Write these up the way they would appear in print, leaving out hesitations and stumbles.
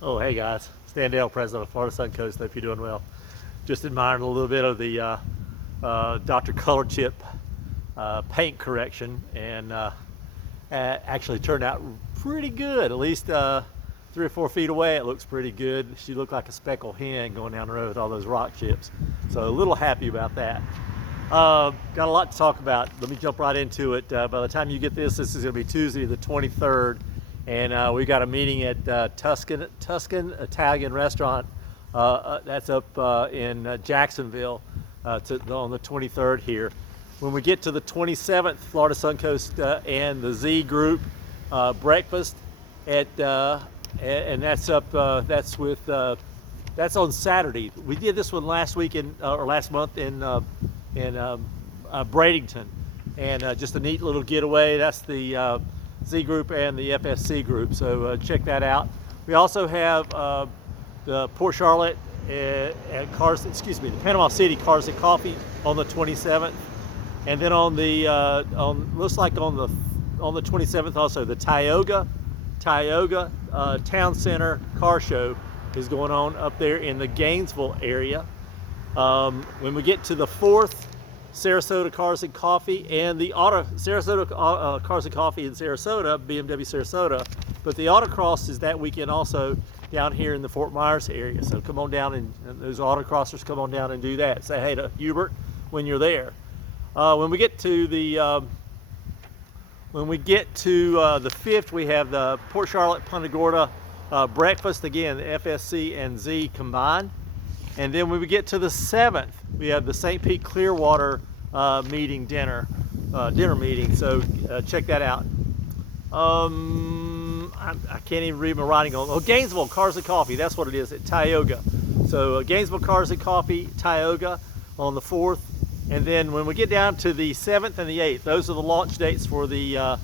Oh, hey guys, Stan Dale, president of Florida Suncoast. Hope you're doing well. Just admiring a little bit of the Dr. Color Chip paint correction, and actually turned out pretty good. At least 3 or 4 feet away, it looks pretty good. She looked like a speckled hen going down the road with all those rock chips. So a little happy about that. Got a lot to talk about. Let me jump right into it. By the time you get this is going to be Tuesday the 23rd. And we got a meeting at Tuscan Italian Restaurant. That's up in Jacksonville on the 23rd here. When we get to the 27th, Florida Suncoast and the Z Group breakfast at and that's up. That's with that's on Saturday. We did this one last week or last month in Bradenton, and just a neat little getaway. That's the Z Group and the FSC Group, so check that out. We also have the Port Charlotte and the Panama City Cars and Coffee on the 27th, and then on the looks like on the 27th also the Tioga Town Center Car Show is going on up there in the Gainesville area. When we get to the 4th, Sarasota Cars and Coffee and the Sarasota Cars and Coffee in Sarasota, BMW Sarasota, but the autocross is that weekend also down here in the Fort Myers area. So come on down, and those autocrossers, come on down and do that. Say hey to Hubert when you're there. When we get to the 5th, we have the Port Charlotte Punta Gorda breakfast, again FSC and Z combined. And then when we get to the 7th, we have the St. Pete Clearwater dinner meeting. So check that out. I can't even read my writing on. Gainesville Cars and Coffee. That's what it is at Tioga. So Gainesville Cars and Coffee, Tioga on the 4th. And then when we get down to the 7th and the 8th, those are the launch dates for the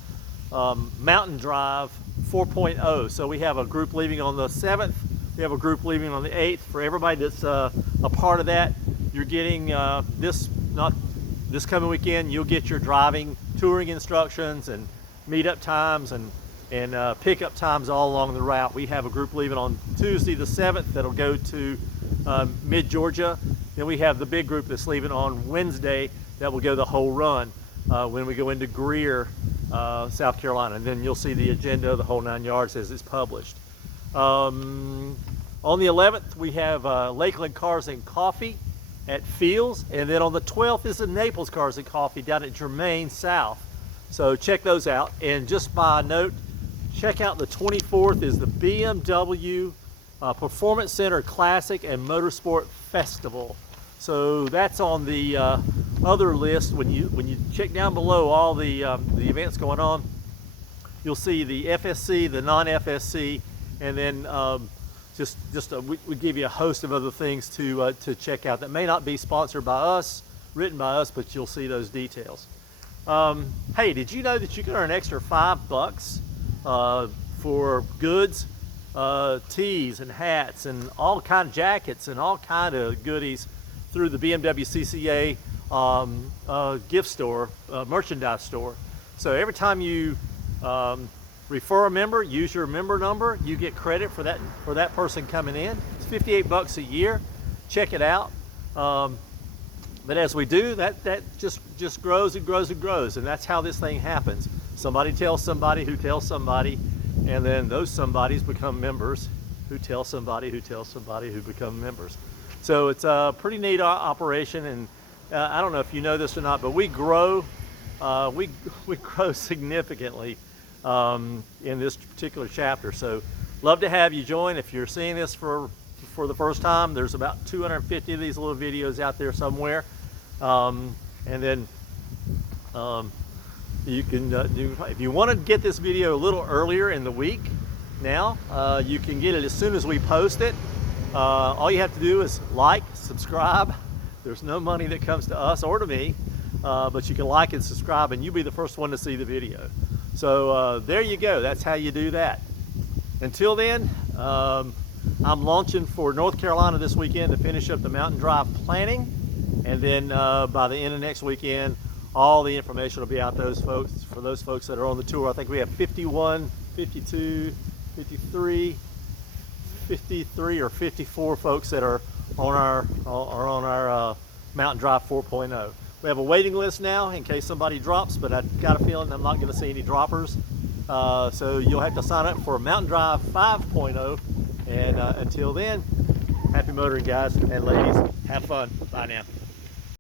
Mountain Drive 4.0. So we have a group leaving on the 7th. We have a group leaving on the 8th. For everybody that's a part of that, you're getting this coming weekend, you'll get your driving, touring instructions and meetup times and pickup times all along the route. We have a group leaving on Tuesday the 7th that'll go to mid-Georgia. Then we have the big group that's leaving on Wednesday that will go the whole run when we go into Greer, South Carolina. And then you'll see the agenda of the whole 9 yards as it's published. On the 11th, we have Lakeland Cars and Coffee at Fields, and then on the 12th is the Naples Cars and Coffee down at Germain South. So check those out. And just by note, check out the 24th is the BMW Performance Center Classic and Motorsport Festival. So that's on the other list. When you check down below all the events going on, you'll see the FSC, the non-FSC, and then we give you a host of other things to check out that may not be sponsored by us, written by us, but you'll see those details. Hey, did you know that you can earn an extra $5 for goods, tees and hats and all kind of jackets and all kind of goodies through the BMW CCA gift store, merchandise store? So every time you refer a member, use your member number, you get credit for that person coming in. It's $58 a year. Check it out. But as we do, that just grows and grows and grows, and that's how this thing happens. Somebody tells somebody who tells somebody, and then those somebodies become members who tell somebody who tells somebody who become members. So it's a pretty neat operation, and I don't know if you know this or not, but we grow significantly in this particular chapter. So love to have you join. If you're seeing this for the first time, there's about 250 of these little videos out there somewhere, and then you can if you want to get this video a little earlier in the week now, you can get it as soon as we post it. All you have to do is like, subscribe. There's no money that comes to us or to me, but you can like and subscribe, and you'll be the first one to see the video. So there you go. That's how you do that. Until then, I'm launching for North Carolina this weekend to finish up the Mountain Drive planning, and then by the end of next weekend, all the information will be out for those folks that are on the tour. I think we have 51, 52, 53, 53 or 54 folks that are on our Mountain Drive 4.0. We have a waiting list now in case somebody drops, but I've got a feeling I'm not going to see any droppers. So you'll have to sign up for Mountain Drive 5.0. And until then, happy motoring, guys and ladies. Have fun. Bye now.